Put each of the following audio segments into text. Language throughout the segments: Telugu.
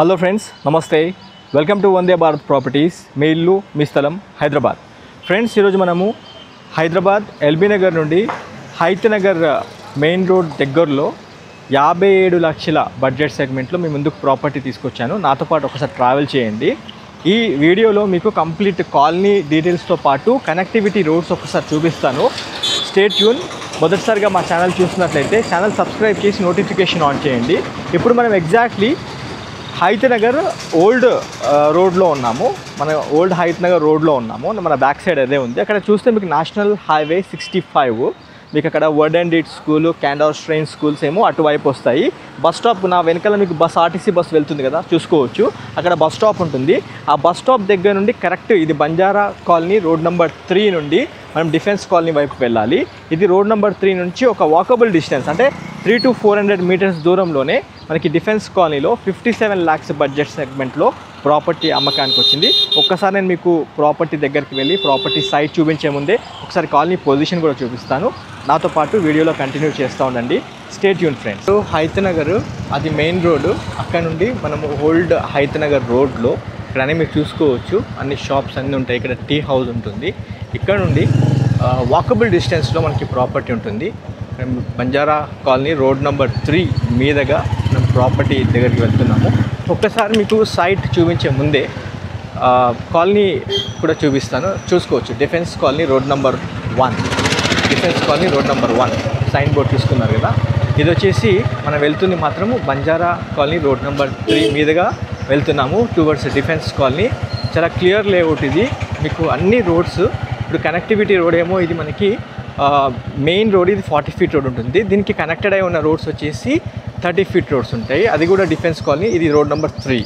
హలో ఫ్రెండ్స్, నమస్తే. Welcome to Vande Bharat properties. మీ ఇల్లు మీ స్థలం హైదరాబాద్. ఫ్రెండ్స్, ఈరోజు మనము హైదరాబాద్ ఎల్బీ నగర్ నుండి హైత్ నగర్ మెయిన్ రోడ్ దగ్గరలో 57 లక్షల బడ్జెట్ సెగ్మెంట్లో మీ ముందుకు ప్రాపర్టీ తీసుకొచ్చాను. నాతో పాటు ఒకసారి ట్రావెల్ చేయండి. ఈ వీడియోలో మీకు కంప్లీట్ కాలనీ డీటెయిల్స్తో పాటు కనెక్టివిటీ రోడ్స్ ఒకసారి చూపిస్తాను. Stay tune. మొదటిసారిగా మా ఛానల్ చూస్తున్నట్లయితే ఛానల్ సబ్స్క్రైబ్ చేసి నోటిఫికేషన్ ఆన్ చేయండి. ఇప్పుడు మనం ఎగ్జాక్ట్లీ హైత్ నగర్ ఓల్డ్ రోడ్లో ఉన్నాము. మన ఓల్డ్ హైత్ నగర్ రోడ్లో ఉన్నాము. మన బ్యాక్ సైడ్ అదే ఉంది. అక్కడ చూస్తే మీకు నేషనల్ హైవే 65, మీకు అక్కడ వర్డ్ అండ్ డీడ్ స్కూల్, క్యాండర్ స్ట్రెయిన్ స్కూల్స్ ఏమో అటువైపు వస్తాయి. బస్ స్టాప్ నా వెనకాల మీకు ఆర్టీసీ బస్ వెళ్తుంది కదా, చూసుకోవచ్చు. అక్కడ బస్ స్టాప్ ఉంటుంది. ఆ బస్ స్టాప్ దగ్గర నుండి కరెక్ట్ ఇది బంజారా కాలనీ రోడ్ నెంబర్ 3 నుండి మనం డిఫెన్స్ కాలనీ వైపు వెళ్ళాలి. ఇది రోడ్ నెంబర్ 3 నుంచి ఒక వాకబుల్ డిస్టెన్స్, అంటే 300 to 400 మీటర్స్ దూరంలోనే మనకి డిఫెన్స్ కాలనీలో 57 lakhs బడ్జెట్ సెగ్మెంట్లో ప్రాపర్టీ అమ్మకానికి వచ్చింది. ఒక్కసారి నేను మీకు ప్రాపర్టీ దగ్గరికి వెళ్ళి ప్రాపర్టీ సైట్ చూపించే ముందే ఒకసారి కాలనీ పొజిషన్ కూడా చూపిస్తాను. నాతో పాటు వీడియోలో కంటిన్యూ చేస్తూ ఉండండి. Stay tune friends. Hayath Nagar అది మెయిన్ రోడ్డు. అక్కడ నుండి మనము ఓల్డ్ హైత్ నగర్ రోడ్లో ఇక్కడనే మీరు చూసుకోవచ్చు, అన్ని షాప్స్ అన్నీ ఉంటాయి. ఇక్కడ టీ హౌస్ ఉంటుంది. ఇక్కడ నుండి వాకబుల్ డిస్టెన్స్లో మనకి ప్రాపర్టీ ఉంటుంది. బంజారా కాలనీ రోడ్ నెంబర్ 3 మీదగా మనం ప్రాపర్టీ దగ్గరికి వెళ్తున్నాము. ఒక్కసారి మీకు సైట్ చూపించే ముందే కాలనీ కూడా చూపిస్తాను. చూసుకోవచ్చు. Defence colony road number 1, defence colony road number 1 sign board చూసుకున్నారు కదా. ఇది వచ్చేసి మనం వెళ్తుంది మాత్రము బంజారా కాలనీ రోడ్ నెంబర్ 3 మీదుగా వెళ్తున్నాము టువర్డ్స్ డిఫెన్స్ కాలనీ. చాలా క్లియర్ లేఅవుట్ ఇది. మీకు అన్ని రోడ్స్, ఇప్పుడు కనెక్టివిటీ రోడ్ ఏమో ఇది మనకి మెయిన్ రోడ్, ఇది 40 feet రోడ్ ఉంటుంది. దీనికి కనెక్టెడ్ అయి ఉన్న రోడ్స్ వచ్చేసి 30 feet రోడ్స్ ఉంటాయి. అది కూడా డిఫెన్స్ కాలనీ. ఇది రోడ్ నెంబర్ 3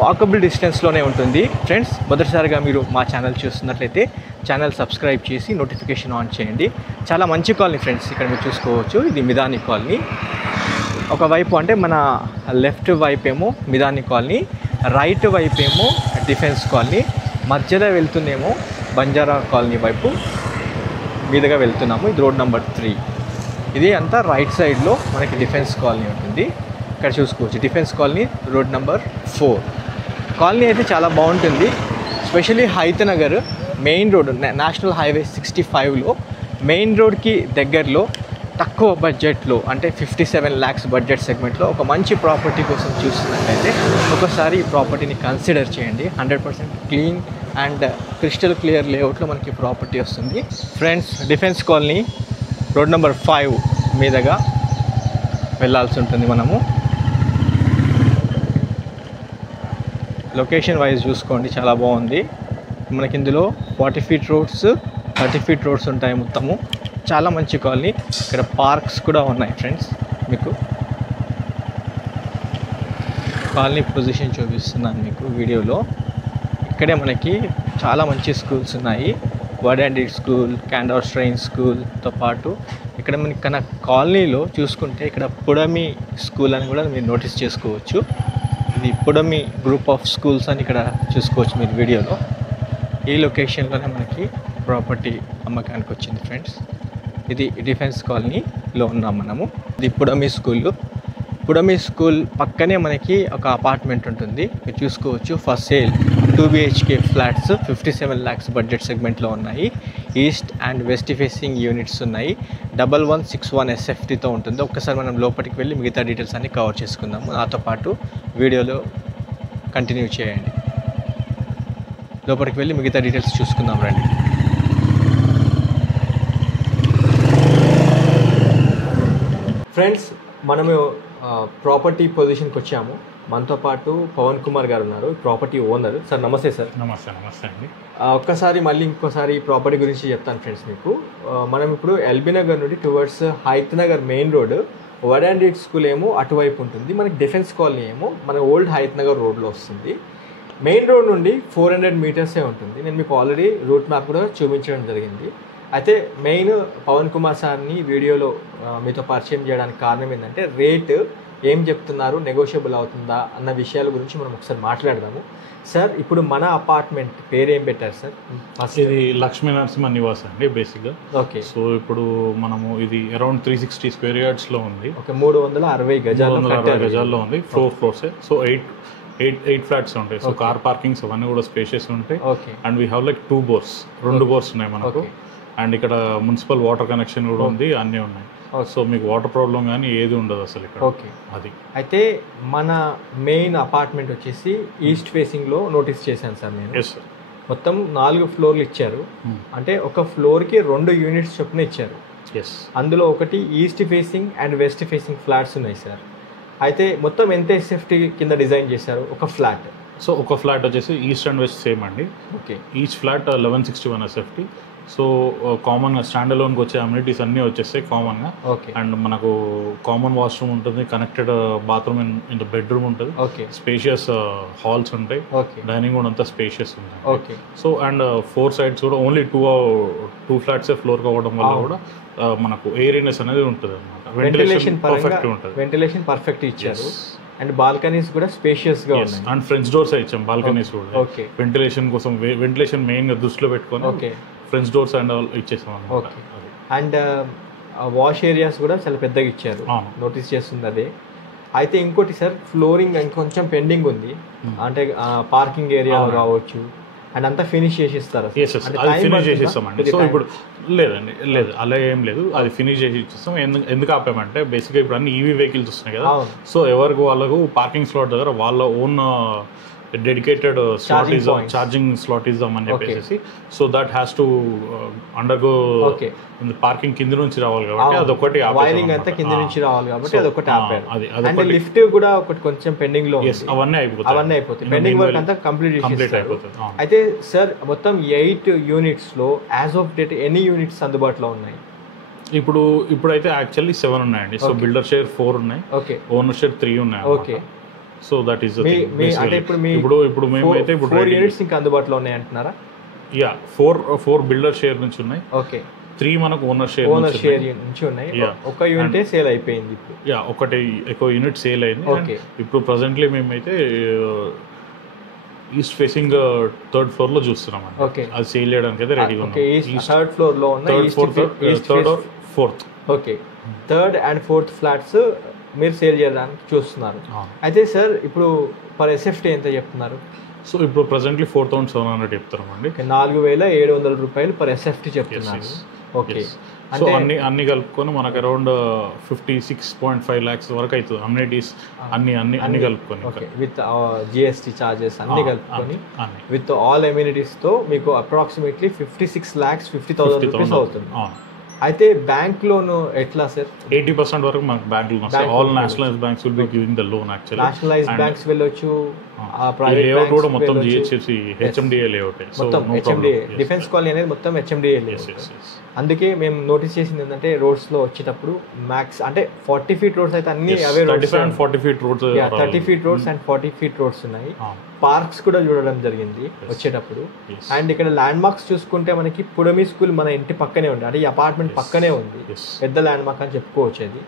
వాకబుల్ డిస్టెన్స్లోనే ఉంటుంది. ఫ్రెండ్స్, మొదటిసారిగా మీరు మా ఛానల్ చూస్తున్నట్లయితే ఛానల్ సబ్స్క్రైబ్ చేసి నోటిఫికేషన్ ఆన్ చేయండి. చాలా మంచి కాలనీ ఫ్రెండ్స్. ఇక్కడ మీరు చూసుకోవచ్చు, ఇది మిదాని కాలనీ. ఒకవైపు అంటే మన లెఫ్ట్ వైపు ఏమో మిదాని కాలనీ, రైట్ వైపు ఏమో డిఫెన్స్ కాలనీ, మధ్యలో వెళ్తుందేమో బంజారా కాలనీ వైపు మీదుగా వెళ్తున్నాము. ఇది రోడ్ నెంబర్ 3. ఇది అంతా రైట్ సైడ్లో మనకి డిఫెన్స్ కాలనీ ఉంటుంది. ఇక్కడ చూసుకోవచ్చు defence colony road number 4. Colony అయితే చాలా బాగుంటుంది. Specially Hayath Nagar main road national highway 65లో మెయిన్ రోడ్కి దగ్గరలో తక్కువ బడ్జెట్లో, అంటే 57 lakhs బడ్జెట్ సెగ్మెంట్లో ఒక మంచి ప్రాపర్టీ కోసం చూస్తున్నట్లయితే ఒకసారి ఈ ప్రాపర్టీని కన్సిడర్ చేయండి. 100% క్లీన్ అండ్ క్రిస్టల్ క్లియర్ లేఅవుట్లో మనకి ప్రాపర్టీ వస్తుంది. Friends, defence colony road number 5 మీదుగా వెళ్ళాల్సి ఉంటుంది మనము. లొకేషన్ వైజ్ చూసుకోండి, చాలా బాగుంది. మనకి ఇందులో 40 feet రోడ్స్, 30 feet రోడ్స్ ఉంటాయి మొత్తము. చాలా మంచి కాలనీ. ఇక్కడ పార్క్స్ కూడా ఉన్నాయి ఫ్రెండ్స్. మీకు కాలనీ పొజిషన్ చూపిస్తున్నాను మీకు వీడియోలో. ఇక్కడే మనకి చాలా మంచి స్కూల్స్ ఉన్నాయి. వర్డ్ అండ్ డీడ్ స్కూల్, క్యాండర్ స్ట్రెయిన్ స్కూల్తో పాటు ఇక్కడ మనకి కాలనీలో చూసుకుంటే ఇక్కడ పుడమి స్కూల్ అని కూడా మీరు నోటీస్ చేసుకోవచ్చు. ఇది పుడమి గ్రూప్ ఆఫ్ స్కూల్స్ అని ఇక్కడ చూసుకోవచ్చు మీరు వీడియోలో. ఈ లొకేషన్లోనే మనకి ప్రాపర్టీ అమ్మకానికి వచ్చింది ఫ్రెండ్స్. ఇది డిఫెన్స్ కాలనీలో ఉన్నాం మనము. ఇది పుడమి స్కూల్. పుడమి స్కూల్ పక్కనే మనకి ఒక అపార్ట్మెంట్ ఉంటుంది. మీరు చూసుకోవచ్చు. First sale 2 BHK flats 57 lakhs budget సెగ్మెంట్లో ఉన్నాయి. East and west facing units ఉన్నాయి. 1161 SFTతో ఉంటుంది. ఒక్కసారి మనం లోపలికి వెళ్ళి మిగతా డీటెయిల్స్ అన్ని కవర్ చేసుకుందాము. నాతో పాటు వీడియోలో కంటిన్యూ చేయండి. లోపలికి వెళ్ళి మిగతా డీటెయిల్స్ చూసుకుందాం రండి. ఫ్రెండ్స్, మనము ప్రాపర్టీ పొజిషన్కి వచ్చాము. మనతో పాటు పవన్ కుమార్ గారు ఉన్నారు, ప్రాపర్టీ ఓనర్. సార్ నమస్తే. సార్ నమస్తే. నమస్తే అండి. ఒక్కసారి మళ్ళీ ఇంకోసారి ప్రాపర్టీ గురించి చెప్తాను ఫ్రెండ్స్ మీకు. మనం ఇప్పుడు ఎల్బీ నగర్ నుండి towards Hayath Nagar main road, word and deed school ఏమో అటువైపు ఉంటుంది. మనకి డిఫెన్స్ కాలనీ ఏమో మన ఓల్డ్ హైత్ నగర్ రోడ్లో వస్తుంది. మెయిన్ రోడ్ నుండి 400 మీటర్సే ఉంటుంది. నేను మీకు ఆల్రెడీ రూట్ మ్యాప్ కూడా చూపించడం జరిగింది. అయితే మెయిన్ పవన్ కుమార్ సార్ని వీడియోలో మీతో పరిచయం చేయడానికి కారణం ఏంటంటే రేటు ఏం చెప్తున్నారు, నెగోషియబుల్ అవుతుందా అన్న విషయాల గురించి మనం ఒకసారి మాట్లాడదాము. సార్ ఇప్పుడు మన అపార్ట్మెంట్ పేరు ఏం పెట్టారు సార్? ఫస్ట్ ఇది లక్ష్మీ నరసింహ నివాస్ అండి బేసిక్గా. ఓకే. సో ఇప్పుడు మనము ఇది అరౌండ్ 360 స్క్వేర్ యార్డ్స్లో ఉంది. ఓకే, 360 గజాల్లో ఉంది. 4 floors. సో ఎయిట్ ఫ్లాట్స్ ఉంటాయి. సో కార్ పార్కింగ్స్ అవన్నీ కూడా స్పేషియస్ ఉంటాయి. And we have like 2 bores, 2 bores ఉన్నాయి మనకు. అండ్ ఇక్కడ మున్సిపల్ వాటర్ కనెక్షన్ కూడా ఉంది, అన్నీ ఉన్నాయి. సో మీకు వాటర్ ప్రాబ్లం కానీ ఏది ఉండదు అసలు ఇక్కడ. ఓకే. అది అయితే మన మెయిన్ అపార్ట్మెంట్ వచ్చేసి ఈస్ట్ ఫేసింగ్లో నోటీస్ చేశాను సార్ నేను. Yes sir. మొత్తం 4 ఫ్లోర్లు ఇచ్చారు. అంటే ఒక ఫ్లోర్కి 2 యూనిట్స్ చొప్పున ఇచ్చారు. ఎస్. అందులో ఒకటి east facing and west facing flats ఉన్నాయి సార్. అయితే మొత్తం ఎంత ఎస్ఎఫ్టీ కింద డిజైన్ చేశారు ఒక ఫ్లాట్? సో ఒక ఫ్లాట్ వచ్చేసి ఈస్ట్ అండ్ వెస్ట్ సేమ్ అండి. Okay. Each flat 1161 SFT. So కామన్గా స్టాండ్ అలోన్కి వచ్చే అమ్యూనిటీస్ అన్నీ వచ్చేస్తాయి కామన్గా. ఓకే. అండ్ మనకు కామన్ వాష్రూమ్ ఉంటుంది, connected bathroom in the bedroom ఉంటుంది. ఓకే. స్పేషియస్ హాల్స్ ఉంటాయి. ఓకే. డైనింగ్ కూడా అంతా స్పేషియస్ ఉంటుంది. ఓకే. సో అండ్ 4 sides కూడా ఓన్లీ టూ ఫ్లాట్సే ఫ్లోర్ కావడం వల్ల కూడా మనకు ఎయిరీనెస్ అనేది ఉంటుంది అనమాట. వెంటిలేషన్ పర్ఫెక్ట్ ఉంటుంది. వెంటిలేషన్ పర్ఫెక్ట్ ఇచ్చారు. అండ్ బాల్కనీస్ కూడా స్పేషియస్ గా ఉన్నాయి. అండ్ ఫ్రెంచ్ డోర్స్ ఇచ్చాం బాల్కనీస్ కూడా. ఓకే. వెంటిలేషన్ కోసం వెంటిలేషన్ మెయిన్ గా దృష్టిలో పెట్టుకొని ఓకే ఫ్రెంచ్ డోర్స్ అండ్ ఇచ్చేసాం అనమాట. అండ్ వాష్ ఏరియాస్ కూడా చాలా పెద్దగా ఇచ్చారు, నోటీస్ చేస్తుంది అదే. అయితే ఇంకోటి సార్, ఫ్లోరింగ్ ఇంకొంచెం పెండింగ్ ఉంది. అంటే పార్కింగ్ ఏరియా కావచ్చు అండ్ అంతా ఫినిష్ చేసి ఇస్తారు. అది ఫినిష్ చేసి ఇస్తామండి. సో ఇప్పుడు లేదు అలా ఏం లేదు, అది ఫినిష్ చేసి ఇచ్చేస్తాం. ఎందుకు ఆపామంటే బేసిక్గా ఇప్పుడు అన్ని ఈవీ వెహికల్స్ వస్తున్నాయి కదా. సో ఎవరికి వాళ్ళకు పార్కింగ్ స్లాట్ దగ్గర వాళ్ళ own dedicated slot charging slot ఇద్దామని చెప్పేసి. So that has to undergo parking కింద నుంచి రావాలి కాబట్టి అదొకటి వైరింగ్ అంతా కింద నుంచి రావాలి కాబట్టి అదొకటి ఆపారు. అండ్ లిఫ్ట్ కూడా ఒకటి కొంచెం పెండింగ్ లో అవన్నీ అయిపోతాయి. పెండింగ్ వర్క్ అంతా కంప్లీట్ అయిపోతుంది. అయితే సార్ మొత్తం 8 యూనిట్స్ లో యాజ్ ఆఫ్ డేట్ ఎన్ని యూనిట్స్ అందుబాటులో ఉన్నాయి? ఇప్పుడైతే యాక్చువల్లీ 7 ఉన్నాయండి. సో బిల్డర్ షేర్ 4 ఉన్నాయి. ఓకే. ఓనర్ షేర్ 3 ఉన్నాయి. ఓకే. సో దట్ ఈస్ అంటే ఇప్పుడు మేమైతే 4 యూనిట్స్ ఇంకా అందుబాటులో ఉన్నాయి అంటున్నారా? యా, 4 బిల్డర్ షేర్ నుంచి ఉన్నాయి. ఓకే. 3 మనకు ఓనర్ షేర్ నుంచి ఉన్నాయి. ఒక యూనిట్ సేల్ అయిపోయింది ఇప్పుడు. యా, ఒక యూనిట్ సేల్ అయింది. ఓకే. ఇప్పుడు ప్రెజెంట్లీ మేమైతే ఈస్ట్ ఫేసింగ్ 3rd floor లో చూస్తున్నాం అండి. ఓకే. అది సేల్ చేయడానికి అయితే రెడీగా ఉంది. 3rd floor లో ఉన్న 3rd or 4th. Okay. 3rd and 4th flats మీరు సేల్ చేయడానికి చూస్తున్నారు. అయితే సార్ ఇప్పుడు పర్ ఎస్ఎఫ్టీ ఎంత చెప్తున్నారు? సో ఇప్పుడు ప్రెసెంట్లీ 4,700 చెప్తామండి. 4,700 రూపాయలు పర్ ఎస్ఎఫ్టీ చెప్తున్నారు. ఓకే. సో అన్ని కలుపుకొని మనకు అరౌండ్ 56.5 lakhs వరకు అవుతుంది. అమ్యూనిటీస్ అన్ని కలుపుకొని విత్ జిఎస్టీ చార్జెస్ అన్ని కలుపుకొని విత్ ఆల్ అమ్యూనిటీస్ తో మీకు అప్రాక్సిమేట్లీ 56,50,000 రూపీస్ అవుతుంది. అయితే బ్యాంక్ లోన్ ఎట్లా సార్? 80% వరకు మనకు బ్యాంక్ లోన్ వస్తాయి. All nationalised banks will be giving the loan. Actually nationalised banks వెళ్ళొచ్చు. ప్రైవేట్ లేఅవుట్ కూడా మొత్తం జిహెచ్ఎఫ్సి హెచ్ఎండిఏ లేఅవుట్. మొత్తం హెచ్ఎండిఏ డిఫెన్స్ కాలనీ అనేది మొత్తం హెచ్ఎండిఏ లేఅవుట్. అందుకే మేము నోటీస్ చేసింది ఏంటంటే రోడ్స్ లో వచ్చేటప్పుడు మ్యాక్స్ అంటే 40 feet రోడ్స్ అయితే అన్ని అవే roads. 40 feet roads 30 feet roads and 40 feet roads ఉన్నాయి. పార్క్స్ కూడా చూడడం జరిగింది వచ్చేటప్పుడు. అండ్ ఇక్కడ ల్యాండ్ మార్క్స్ చూసుకుంటే మనకి పుడమి స్కూల్ మన ఇంటి పక్కనే ఉంది. అంటే ఈ అపార్ట్మెంట్ పక్కనే ఉంది. పెద్ద ల్యాండ్ మార్క్ అని చెప్పుకోవచ్చు అది.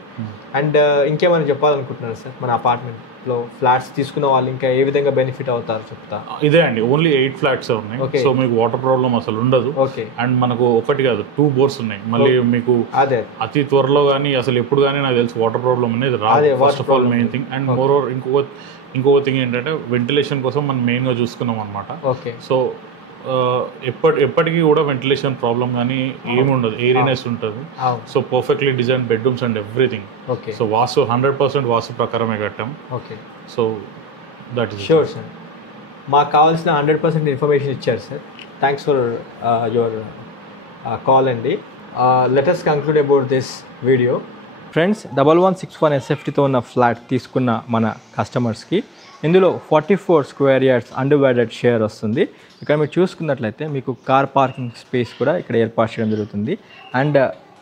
అండ్ ఇంకేమైనా చెప్పాలనుకుంటున్నారు సార్? మన అపార్ట్మెంట్ లో ఫ్లాట్స్ తీసుకున్న వాళ్ళు ఇంకా ఏ విధంగా బెనిఫిట్ అవుతారు చెప్తా. ఇదే అండి, ఓన్లీ 8 flats ఉన్నాయి. సో మీకు వాటర్ ప్రాబ్లం అసలు ఉండదు. ఓకే. అండ్ మనకు ఒకటి కాదు 2 bores ఉన్నాయి. మళ్ళీ మీకు అదే అతి త్వరలో కానీ అసలు ఎప్పుడు కానీ నాకు తెలిసి వాటర్ ప్రాబ్లం అనేది రాదు. First of all main thing. And more over ఇంకొక థింగ్ ఏంటంటే వెంటిలేషన్ కోసం మనం మెయిన్గా చూసుకున్నాం అనమాట. ఓకే. సో ఎప్పటికీ కూడా వెంటిలేషన్ ప్రాబ్లం కానీ ఏమి ఉండదు, ఎయిరీనెస్ ఉంటుంది. So perfectly design bedrooms and everything. Okay. So vastu 100% vastu ప్రకారమే కట్టాం. Okay. So that is sure sir. మాకు కావాల్సిన 100% ఇన్ఫర్మేషన్ ఇచ్చారు సార్. థ్యాంక్స్ ఫర్ యువర్ కాల్ అండి. Let us conclude about this video. Friends, 1161 ఎస్ఎఫ్టీతో ఉన్న ఫ్లాట్ తీసుకున్న మన కస్టమర్స్కి ఇందులో 44 square yards అన్డివైడెడ్ షేర్ వస్తుంది. ఇక్కడ మీరు చూసుకున్నట్లయితే మీకు కార్ పార్కింగ్ స్పేస్ కూడా ఇక్కడ ఏర్పాటు చేయడం జరుగుతుంది. అండ్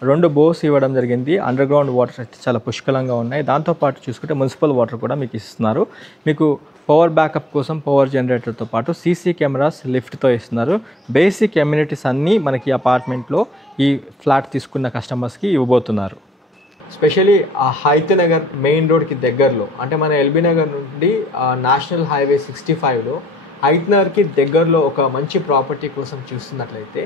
2 bores ఇవ్వడం జరిగింది. అండర్ గ్రౌండ్ వాటర్ అయితే చాలా పుష్కలంగా ఉన్నాయి. దాంతోపాటు చూసుకుంటే మున్సిపల్ వాటర్ కూడా మీకు ఇస్తున్నారు. మీకు పవర్ బ్యాకప్ కోసం పవర్ జనరేటర్తో పాటు సీసీ కెమెరాస్ లిఫ్ట్తో ఇస్తున్నారు. బేసిక్ అమ్యూనిటీస్ అన్నీ మనకి అపార్ట్మెంట్లో ఈ ఫ్లాట్ తీసుకున్న కస్టమర్స్కి ఇవ్వబోతున్నారు. స్పెషలీ ఆ హైత్ నగర్ మెయిన్ రోడ్కి దగ్గరలో, అంటే మన ఎల్బీ నగర్ నుండి నేషనల్ హైవే 65లో హైత్ నగర్కి దగ్గరలో ఒక మంచి ప్రాపర్టీ కోసం చూస్తున్నట్లయితే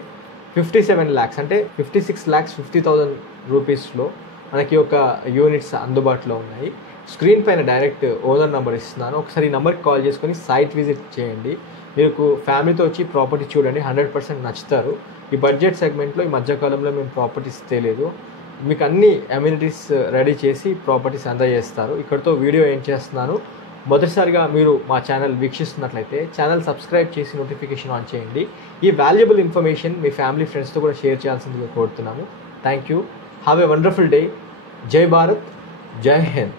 57 lakhs అంటే 56,50,000 రూపీస్లో మనకి ఒక యూనిట్స్ అందుబాటులో ఉన్నాయి. స్క్రీన్ పైన డైరెక్ట్ ఓనర్ నెంబర్ ఇస్తున్నాను, ఒకసారి ఈ నెంబర్కి కాల్ చేసుకొని సైట్ విజిట్ చేయండి. మీకు ఫ్యామిలీతో వచ్చి ప్రాపర్టీ చూడండి, 100% నచ్చుతారు. ఈ బడ్జెట్ సెగ్మెంట్లో ఈ మధ్యకాలంలో మేము ప్రాపర్టీస్ తేలేదు, మీకు అన్ని అమ్యూనిటీస్ రెడీ చేసి ప్రాపర్టీస్ అందజేస్తారు. ఇక్కడితో వీడియో ఏం చేస్తున్నాను, మొదటిసారిగా మీరు మా ఛానల్ వీక్షిస్తున్నట్లయితే ఛానల్ సబ్స్క్రైబ్ చేసి నోటిఫికేషన్ ఆన్ చేయండి. ఈ వాల్యుబుల్ ఇన్ఫర్మేషన్ మీ ఫ్యామిలీ ఫ్రెండ్స్తో కూడా షేర్ చేయాల్సిందిగా కోరుతున్నాము. Thank you. Have a wonderful day. జై భారత్, జై హింద్.